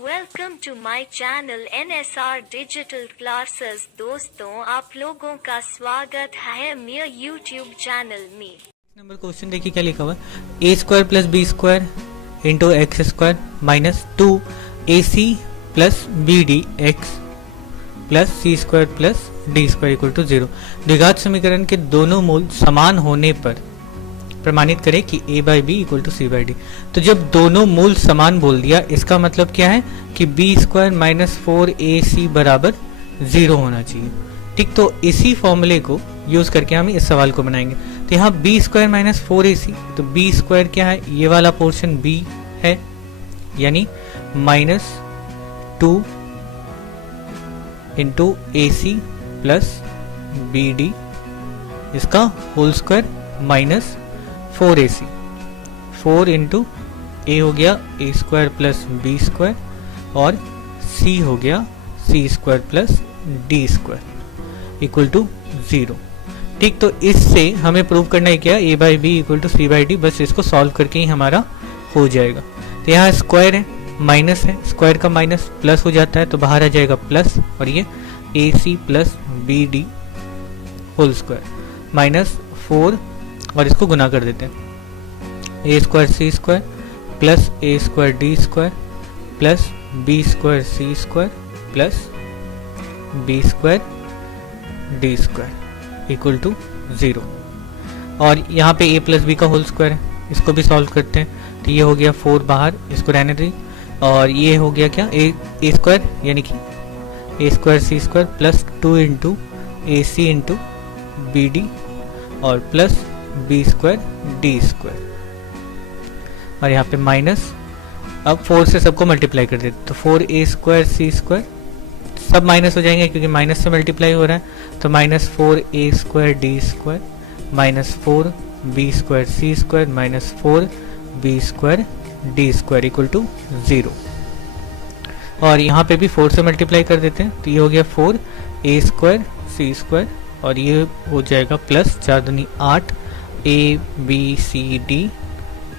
Welcome to my channel NSR digital classes. दोस्तों, आप लोगों का स्वागत है मेरे यूट्यूब चैनल में। नंबर क्वेश्चन देखिए क्या लिखा हुआ है। a² plus B square into x square minus 2ac plus B d x plus c square plus D square equal to 0। द्विघात समीकरण के दोनों मूल समान होने पर प्रमाणित करें कि a by b equal to c by d. तो जब दोनों मूल समान बोल दिया, इसका मतलब क्या है कि बी स्क्वायर माइनस 4ac बराबर 0 होना चाहिए। ठीक, तो इसी फॉर्मूले को यूज करके हम इस सवाल को बनाएंगे। तो यहाँ बी स्क्वायर माइनस 4ac, तो बी स्क्वायर क्या है, ये वाला पोर्शन b है, यानी minus 2 into ac plus B D, इसका whole square minus 4ac, 4 into A हो गया A square plus B square और c हो गया C square plus D square equal to 0। ठीक, तो इससे हमें प्रूव करना है क्या, a by b equal to c by d. बस इसको सॉल्व करके ही हमारा हो जाएगा। तो यहाँ स्क्वायर है, माइनस है, स्क्वायर का माइनस प्लस हो जाता है तो बाहर आ जाएगा प्लस, और ये A C plus B D whole square minus 4, और इसको गुना कर देते हैं। A square C square plus A square D square plus B square C square plus B square D square equal to 0। और यहाँ पे a प्लस बी का होल स्क्वायर है, इसको भी सॉल्व करते हैं। तो ये हो गया 4 बाहर, इसको रहने दी, और ये हो गया क्या, ए स्क्वायर यानी कि a square C square plus 2 into a c into b d और plus B square D square, और यहाँ पे माइनस, अब 4 से सबको मल्टीप्लाई कर देते तो 4a स्क्वायर सी स्क्वायर, सब माइनस हो जाएंगे क्योंकि माइनस से मल्टीप्लाई हो रहा है। तो minus 4a square D square minus 4b square C square minus 4b square D square equal to 0। और यहाँ पे भी 4 से मल्टीप्लाई कर देते हैं तो ये हो गया 4a स्क्वायर सी स्क्वायर, और ये हो जाएगा प्लस 4 दूनी 8 A B C D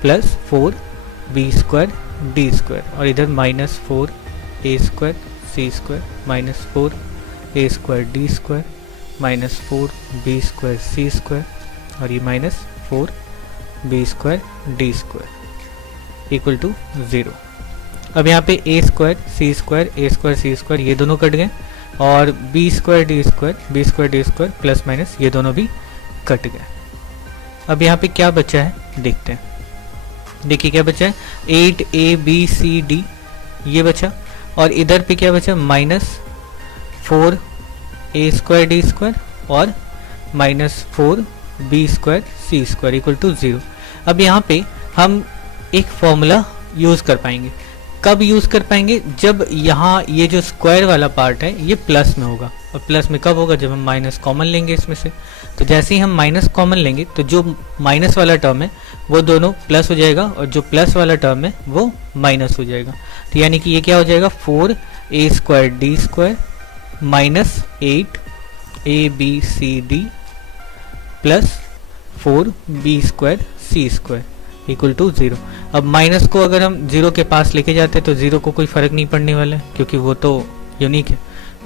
plus 4b square D square, और इधर माइनस 4a स्क्वायर सी square minus 4a square D square minus 4b square सी स्क्वायर, और ये minus 4b square D square equal to 0। अब यहाँ पे a square C square A square C square ये दोनों cut गए, और b square D square plus minus ये दोनों भी कट गए। अब यहाँ पे क्या बचा है देखते हैं। देखिए क्या बचा है, 8abcd ये बचा, और इधर पे क्या बचा, minus 4a square D square और minus 4b square C square equal to 0। अब यहाँ पे हम एक फॉर्मूला यूज कर पाएंगे। कब यूज कर पाएंगे, जब यहाँ ये जो स्क्वायर वाला पार्ट है ये प्लस में होगा, और प्लस में कब होगा, जब हम माइनस कॉमन लेंगे इसमें से। तो जैसे ही हम माइनस कॉमन लेंगे तो जो माइनस वाला टर्म है वो दोनों प्लस हो जाएगा, और जो प्लस वाला टर्म है वो माइनस हो जाएगा। तो यानी कि ये क्या हो जाएगा, 4a square D square minus 8abcd plus 4b square C square equal to 0। अब माइनस को अगर हम 0 के पास लेके जाते हैं तो 0 को कोई फर्क नहीं पड़ने वाला है, क्योंकि वो तो यूनिक है,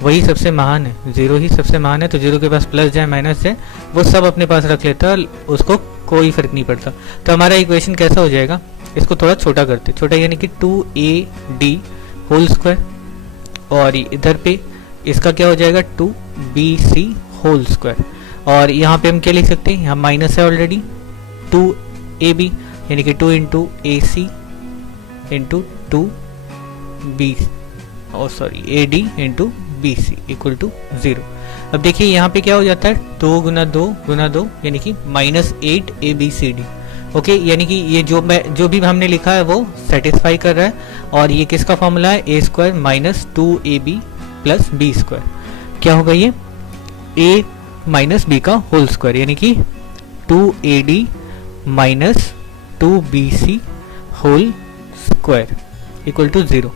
वही सबसे महान है, 0 ही सबसे महान है। तो 0 के पास प्लस जाए माइनस जाए वो सब अपने पास रख लेता है, उसको कोई फर्क नहीं पड़ता। तो हमारा इक्वेशन कैसा हो जाएगा, इसको थोड़ा छोटा करते, छोटा यानी कि 2ad होल स्क्वायर, और इधर पे इसका क्या हो जाएगा 2bc होल स्क्वायर, और यहाँ पे हम क्या लिख सकते हैं, यहाँ माइनस है ऑलरेडी 2ab यानी कि 2 into a c into 2b a d into b c equal to 0। अब देखिए यहाँ पे क्या हो जाता है, 2 गुना 2 गुना 2 यानी कि माइनस 8abcd। ओके, यानी कि ये जो भी हमने लिखा है वो सेटिस्फाई कर रहा है, और ये किसका फॉर्मूला है, a square minus 2ab plus B square. क्या होगा ये, a माइनस बी का होल स्क्वायर यानी कि 2ad minus 2bc whole square equal to 0।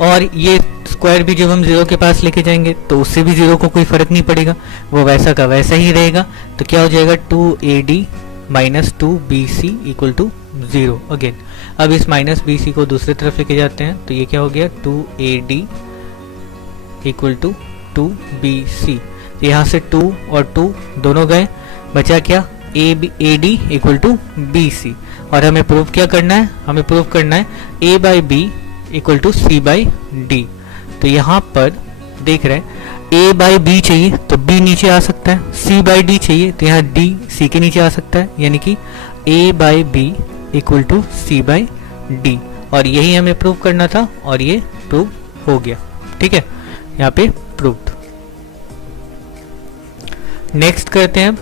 और ये स्क्वायर भी जब हम 0 के पास लेके जाएंगे तो उससे भी 0 को कोई फर्क नहीं पड़ेगा, वो वैसा का वैसा ही रहेगा। तो क्या हो जाएगा 2ad minus 2bc equal to 0 again. अब इस माइनस बी सी को दूसरी तरफ लेके जाते हैं तो ये क्या हो गया 2AD इक्वल टू 2BC। यहाँ से 2 और 2 दोनों गए, बचा क्या AD इक्वल टू BC। और हमें प्रूव क्या करना है, हमें प्रूव करना है A by B equal to C by D। तो यहाँ पर देख रहे हैं A बाई B चाहिए तो B नीचे आ सकता है, C बाई D चाहिए तो यहाँ D C के नीचे आ सकता है, यानी कि A by B equal to C by D। और यही हमें प्रूव करना था और ये प्रूव हो गया। ठीक है, यहाँ पे प्रूव्ड। नेक्स्ट करते हैं। अब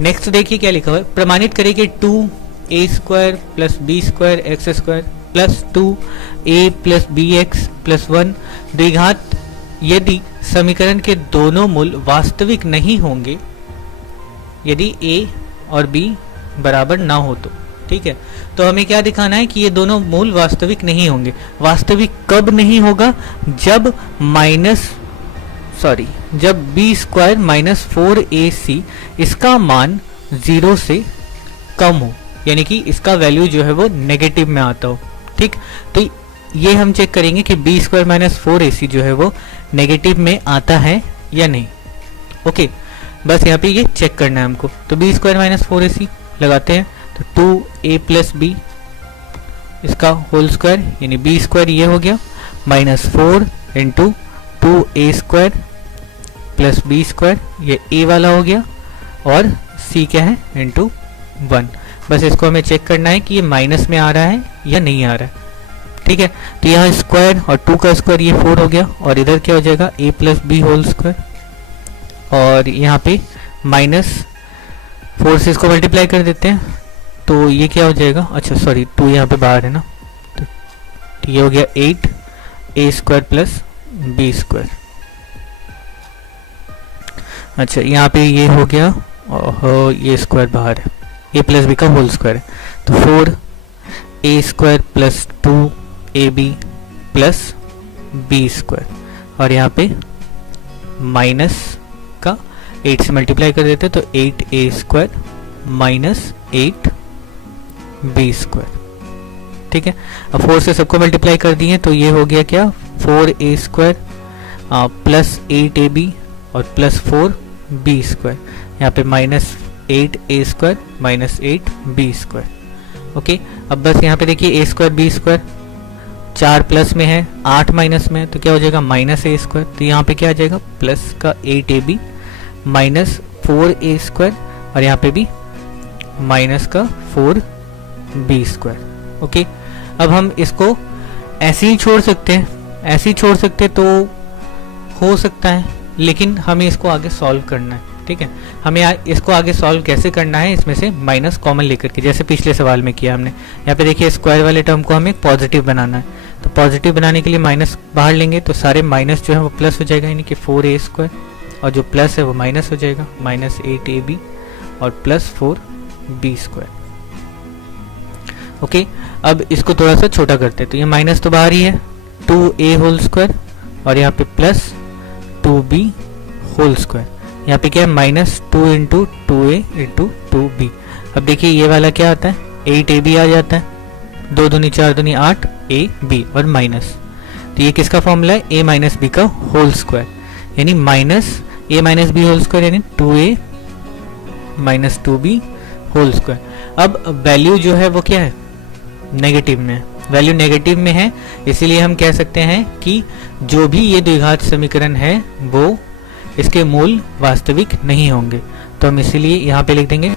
नेक्स्ट देखिए क्या लिखा हुआ है, प्रमाणित करें कि 2A square plus B square x square plus 2A plus BX plus 1 द्विघात यदि समीकरण के दोनों मूल वास्तविक नहीं होंगे, यदि A और B बराबर ना हो तो। ठीक है, तो हमें क्या दिखाना है कि ये दोनों मूल वास्तविक नहीं होंगे। वास्तविक कब नहीं होगा, जब जब B स्क्वायर माइनस 4AC इसका मान 0 से कम हो, यानी कि इसका वैल्यू जो है वो नेगेटिव में आता हो। ठीक, तो ये हम चेक करेंगे कि B स्क्वायर माइनस 4AC जो है वो नेगेटिव में आता है या नहीं। ओके, बस यहाँ पे ये चेक करना है हमको। तो B स्क्वायर माइनस 4AC लगाते हैं तो 2A प्लस B इसका होल स्क्वायर यानी B स्क्वायर ये हो गया minus 4 into 2A square plus B square ये A वाला हो गया और C क्या है इंटू 1। बस इसको हमें चेक करना है कि ये माइनस में आ रहा है या नहीं आ रहा है। ठीक है, तो यहाँ स्क्वायर और 2 का स्क्वायर ये 4 हो गया और इधर क्या हो जाएगा A plus B whole square और यहाँ पे माइनस 4 से इसको मल्टीप्लाई कर देते हैं तो ये क्या हो जाएगा, अच्छा सॉरी 2 यहाँ पे बाहर है ना, तो ये हो गया 8A square plus B square. अच्छा यहाँ पे ये हो गया और ये स्क्वायर बाहर है, A प्लस B का होल स्क्वायर है तो 4A square plus 2AB plus B square और यहाँ पे माइनस का 8 से मल्टीप्लाई कर देते तो 8A square minus 8B square. ठीक है, अब 4 से सबको मल्टीप्लाई कर दिए तो ये हो गया क्या 4A स्क्वायर प्लस 8AB और प्लस 4B स्क्वायर, यहाँ पे minus 8A square minus 8B square. Okay, अब बस यहाँ पे देखिए A square B square 4 plus में है 8 माइनस में है तो क्या हो जाएगा माइनस A स्क्वायर। तो यहाँ पे क्या आ जाएगा प्लस का 8AB माइनस 4A स्क्वायर और यहाँ पे भी माइनस का 4B स्क्वायर। ओके, अब हम इसको ऐसे ही छोड़ सकते हैं, ऐसे ही छोड़ सकते तो हो सकता है, लेकिन हमें इसको आगे सॉल्व करना है। ठीक है, हमें इसको आगे सॉल्व कैसे करना है, इसमें से माइनस कॉमन लेकर के, जैसे पिछले सवाल में किया हमने। यहाँ पे देखिए स्क्वायर वाले टर्म को हमें पॉजिटिव बनाना है तो पॉजिटिव बनाने के लिए माइनस बाहर लेंगे तो सारे माइनस जो है वो प्लस हो जाएगा, यानी कि 4A स्क्वायर और जो प्लस है वो माइनस हो जाएगा माइनस 8AB और प्लस 4B स्क्वायर। ओके, अब इसको थोड़ा सा छोटा करते हैं तो ये माइनस तो बाहर ही है 2A होल स्क्वायर और यहाँ पे प्लस 2B होल स्क्वायर, यहाँ पे क्या है minus 2 into 2A into 2B। अब देखिए ये वाला क्या आता है 8AB आ जाता है, 2 दूनी 4 दूनी 8 AB और माइनस, तो ये किसका फॉर्मूला है A माइनस B का होल स्क्वायर, यानी minus A minus B whole square यानी 2A minus 2B whole square. अब वैल्यू जो है वो क्या है नेगेटिव में है, वैल्यू नेगेटिव में है, इसीलिए हम कह सकते हैं कि जो भी ये द्विघात समीकरण है वो इसके मूल वास्तविक नहीं होंगे। तो हम इसीलिए यहाँ पे लिख देंगे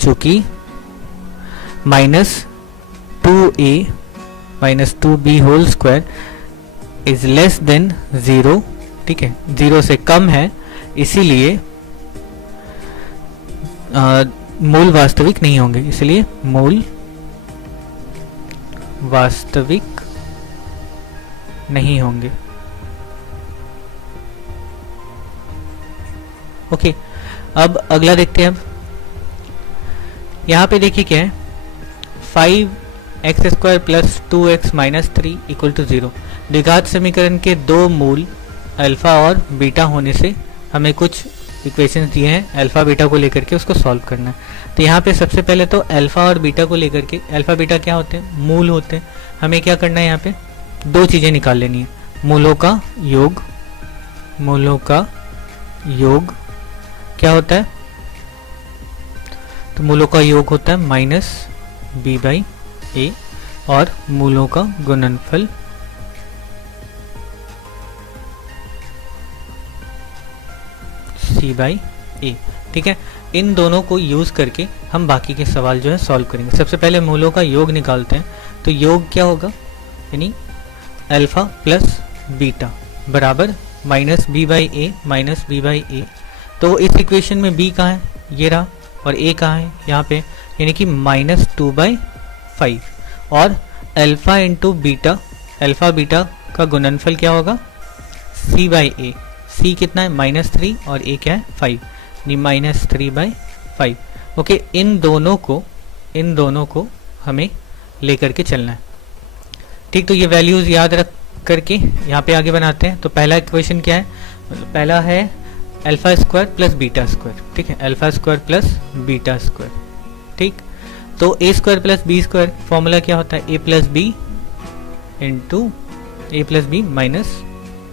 चूंकि minus 2A minus 2B whole square is less than 0, ठीक है 0 से कम है, इसीलिए मूल वास्तविक नहीं होंगे, इसलिए मूल वास्तविक नहीं होंगे। ओके, अब अगला देखते हैं। अब यहाँ पे देखिए क्या है 5x square plus 2x minus 3 equal to 0। द्विघात समीकरण के दो मूल अल्फा और बीटा होने से हमें कुछ इक्वेशंस दिए हैं अल्फा बीटा को लेकर के, उसको सॉल्व करना है। तो यहाँ पे सबसे पहले तो अल्फा और बीटा को लेकर के, अल्फा बीटा क्या होते हैं, मूल होते हैं। हमें क्या करना है, यहाँ पे दो चीज़ें निकाल लेनी है, मूलों का योग, मूलों का योग क्या होता है, तो मूलों का योग होता है माइनस बी बाई ए, और मूलों का गुणनफल सी बाई ए। ठीक है, इन दोनों को यूज करके हम बाकी के सवाल जो है सॉल्व करेंगे। सबसे पहले मूलों का योग निकालते हैं। तो योग क्या होगा, यानी अल्फा प्लस बीटा बराबर minus B by A, minus B by A. तो इस इक्वेशन में बी कहाँ है, ये रहा, और ए कहाँ है, यहाँ पे, यानी कि माइनस 2/5। और alpha into beta, alpha beta का गुणनफल क्या होगा, सी बाई ए। सी कितना है, -3, और ए क्या है, 5, यानी -3/5। ओके, इन दोनों को हमें लेकर के चलना है। ठीक, तो ये वैल्यूज याद रख करके यहाँ पे आगे बनाते हैं। तो पहला इक्वेशन क्या है, पहला है alpha square plus beta square. ठीक है, alpha square plus beta square. ठीक, तो A square plus B square formula क्या होता है, A plus B into A plus B minus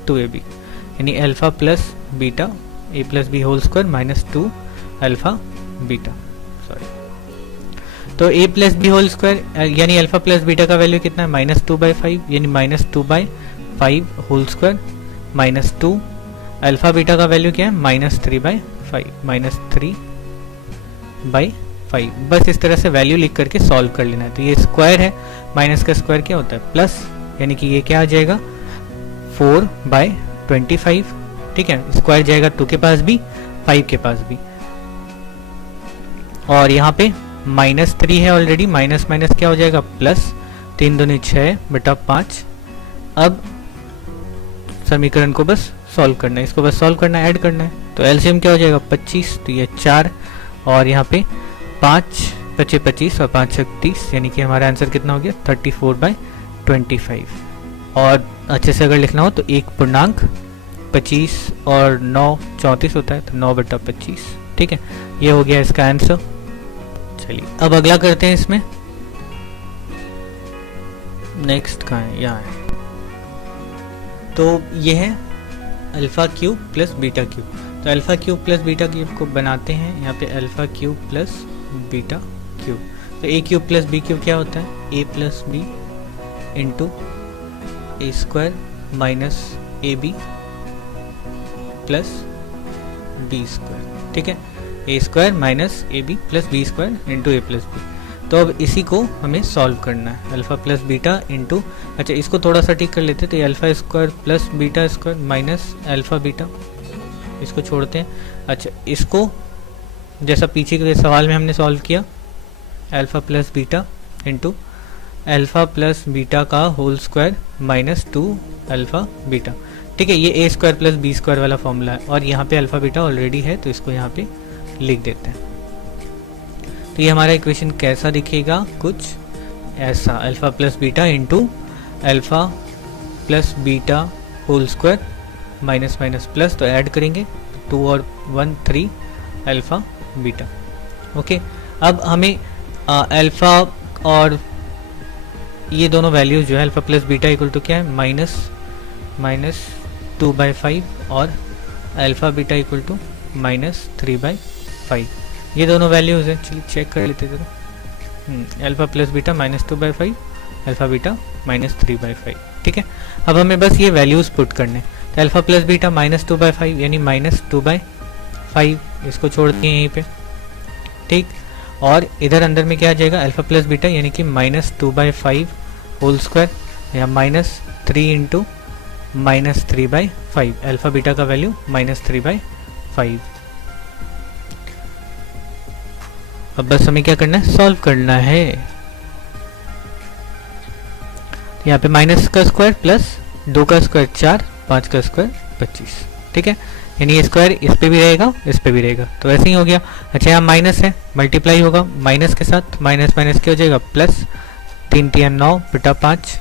2ab, यानी alpha plus beta A plus B whole square minus 2 alpha beta, sorry. तो A plus B whole square यानी alpha plus beta का value कितना है, -2/5, यानी -2/5 whole square minus 2। Alpha beta का value क्या है, -3/5, -3/5। बस इस तरह से वैल्यू लिख करके सॉल्व कर लेना है। तो ये स्क्वायर है, माइनस का स्क्वायर क्या होता है, प्लस, यानी कि ये क्या आ जाएगा 4/25। ठीक है, स्क्वायर जाएगा 2 के पास भी, 5 के पास भी, और यहाँ पे -3 है ऑलरेडी, माइनस माइनस क्या हो जाएगा प्लस, 3 दूनी 6/5। अब समीकरण को बस सॉल्व करना है, इसको बस सॉल्व करना है, ऐड करना है। तो एलसीएम क्या हो जाएगा 25, तो ये 4, और यहाँ पे 5 × 25 और 5 × 30, यानी कि हमारा आंसर कितना हो गया 34/25। और अच्छे से अगर लिखना हो तो 1.25 और 9 34 होता है, तो 9/25। ठीक है, ये हो गया इसका आंसर। चलिए अब अगला करते हैं, इसमें नेक्स्ट कहाँ है, यहाँ है। तो ये है alpha cube plus beta cube. तो alpha cube plus beta cube को बनाते हैं, यहाँ पे alpha cube plus beta cube. तो A cube plus B cube क्या होता है, A plus B into A square minus A B plus B square. ठीक है, A square minus A B plus B square into A plus B. तो अब इसी को हमें सॉल्व करना है, अल्फा प्लस बीटा इंटू, अच्छा इसको थोड़ा सा ठीक कर लेते हैं। तो ये alpha square plus beta square minus alpha beta, इसको छोड़ते हैं। अच्छा, इसको जैसा पीछे के सवाल में हमने सॉल्व किया, alpha plus beta into alpha plus beta का whole square minus 2 alpha beta. ठीक है, ये A square plus B square वाला फॉर्मूला है, और यहाँ पे अल्फा बीटा ऑलरेडी है, तो इसको यहाँ पे लिख देते हैं। तो ये हमारा इक्वेशन कैसा दिखेगा, कुछ ऐसा, alpha plus beta into alpha plus beta whole square minus minus plus, तो ऐड करेंगे 2 और 1 3 अल्फा बीटा। ओके, अब हमें अल्फा और ये दोनों वैल्यूज जो है alpha plus beta equal to क्या है, -2/5 और अल्फा बीटा इक्वल टू -3/5। ये दोनों वैल्यूज हैं, चलिए चेक कर लेते जरा। Alpha plus beta -2/5, alpha beta -3/5। ठीक है, अब हमें बस ये वैल्यूज पुट करने। तो अल्फा प्लस बीटा -2/5 यानी -2/5, इसको छोड़ दिए यहीं पे। ठीक, और इधर अंदर में क्या आ जाएगा, अल्फा प्लस बीटा यानी कि -2/5 होल स्क्वायर, या -3 इंटू -3/5, अल्फा बीटा का वैल्यू -3/5। अब बस हमें क्या करना है, सॉल्व करना है। यहाँ पे माइनस का स्क्वायर प्लस 2 का स्क्वायर 4, 5 का स्क्वायर 25। ठीक है, यानी ये स्क्वायर इस पे भी रहेगा, इस पे भी रहेगा, तो ऐसे ही हो गया। अच्छा, यहाँ माइनस है, मल्टीप्लाई होगा माइनस के साथ, माइनस माइनस क्या हो जाएगा प्लस, 3 × 9/5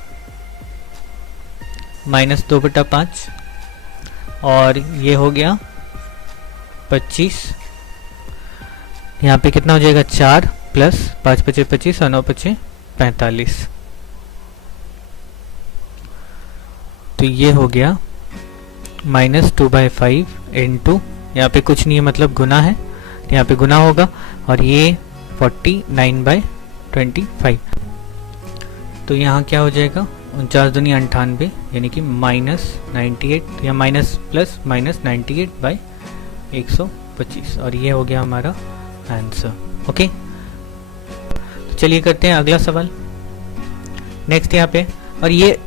-2/5, और ये हो गया 25, यहाँ पे कितना हो जाएगा 4 प्लस 5 पचे 25 और 9 पचे 45। तो ये हो गया -2/5 इंटू, यहाँ पे कुछ नहीं है मतलब गुना है, यहाँ पे गुना होगा, और ये 49/25। तो यहाँ क्या हो जाएगा 49 दूनी 98, यानी कि -98 या माइनस प्लस -98/125, और ये हो गया हमारा आंसर। ओके, तो चलिए करते हैं अगला सवाल। नेक्स्ट यहाँ पे, और ये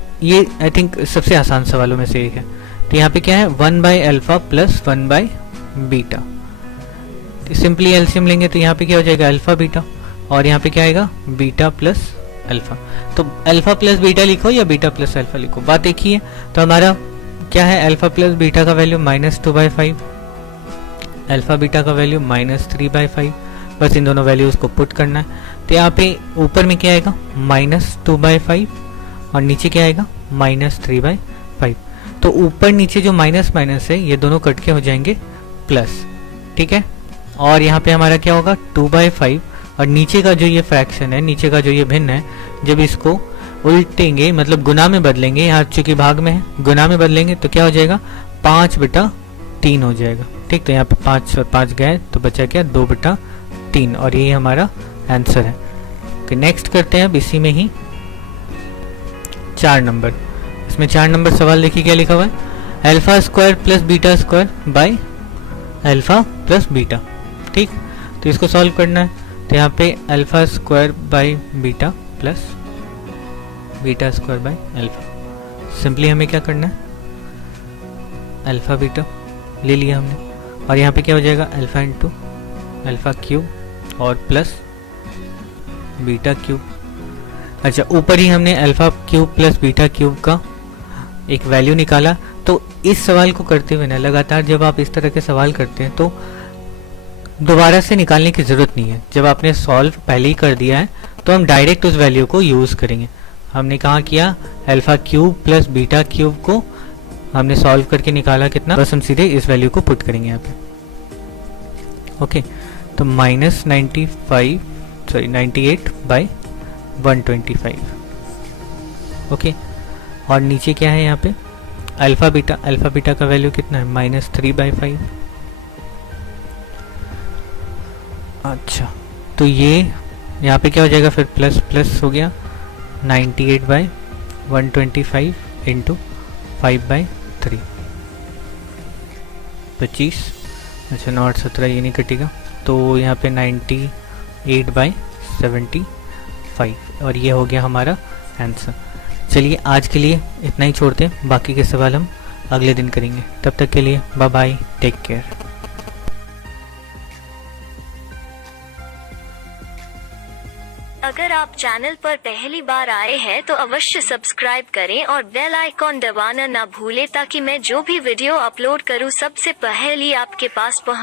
आई थिंक सबसे आसान सवालों में से एक है। तो यहाँ पे क्या है 1/अल्फा प्लस 1/बीटा। तो सिंपली एलसीएम लेंगे तो यहाँ पे क्या हो जाएगा अल्फा बीटा, और यहाँ पे क्या आएगा बीटा प्लस अल्फा। तो अल्फा प्लस बीटा लिखो या बीटा प्लस अल्फा लिखो, बात एक ही है। तो हमारा क्या है अल्फा प्लस बीटा का वैल्यू -2/5, अल्फा बीटा का वैल्यू -3/5। बस इन दोनों वैल्यूज को पुट करना है। तो यहाँ पे ऊपर में क्या आएगा -2/5 और नीचे क्या आएगा -3/5। तो ऊपर नीचे जो माइनस माइनस है ये दोनों कट के हो जाएंगे प्लस, ठीक है। और यहाँ पे हमारा क्या होगा 2/5, और नीचे का जो ये फ्रैक्शन है, नीचे का जो ये भिन्न है, जब इसको उल्टेंगे मतलब गुना में बदलेंगे, यहाँ चूंकि भाग में है गुना में बदलेंगे तो क्या हो जाएगा 5/3 हो जाएगा, ठीक। तो यहाँ पे 5 और 5 गए तो बचा क्या 2/3, और यही हमारा आंसर है। ओके, नेक्स्ट करते हैं अब इसी में ही 4 नंबर। इसमें 4 नंबर सवाल देखिए क्या लिखा हुआ है, alpha square plus beta square by alpha plus beta, ठीक। तो इसको सॉल्व करना है। तो यहाँ पे alpha square by beta plus beta square by alpha, simply हमें क्या करना है अल्फा बीटा ले लिया हमने, और यहाँ पे क्या हो जाएगा अल्फा इंटू अल्फा क्यूब और प्लस बीटा क्यूब। अच्छा, ऊपर ही हमने alpha cube plus beta cube का एक वैल्यू निकाला। तो इस सवाल को करते हुए ना लगातार जब आप इस तरह के सवाल करते हैं तो दोबारा से निकालने की ज़रूरत नहीं है। जब आपने सॉल्व पहले ही कर दिया है तो हम डायरेक्ट उस वैल्यू को यूज़ करेंगे। हमने कहाँ किया alpha cube plus beta cube को हमने सॉल्व करके निकाला कितना, बस हम सीधे इस वैल्यू को पुट करेंगे यहाँ पे। ओके, तो -98/125। ओके, और नीचे क्या है यहाँ पे अल्फा बीटा का वैल्यू कितना है -3/5। अच्छा, तो ये यहाँ पे क्या हो जाएगा फिर प्लस प्लस हो गया 98/125 इंटू 5/3 25। अच्छा 9 8 17 ये नहीं कटेगा, तो यहाँ पे 98/75, और ये हो गया हमारा आंसर। चलिए आज के लिए इतना ही छोड़ते हैं, बाकी के सवाल हम अगले दिन करेंगे। तब तक के लिए बाय बाय, टेक केयर। अगर आप चैनल पर पहली बार आए हैं तो अवश्य सब्सक्राइब करें और बेल आइकॉन दबाना ना भूलें ताकि मैं जो भी वीडियो अपलोड करूं सबसे पहले आपके पास पहुंच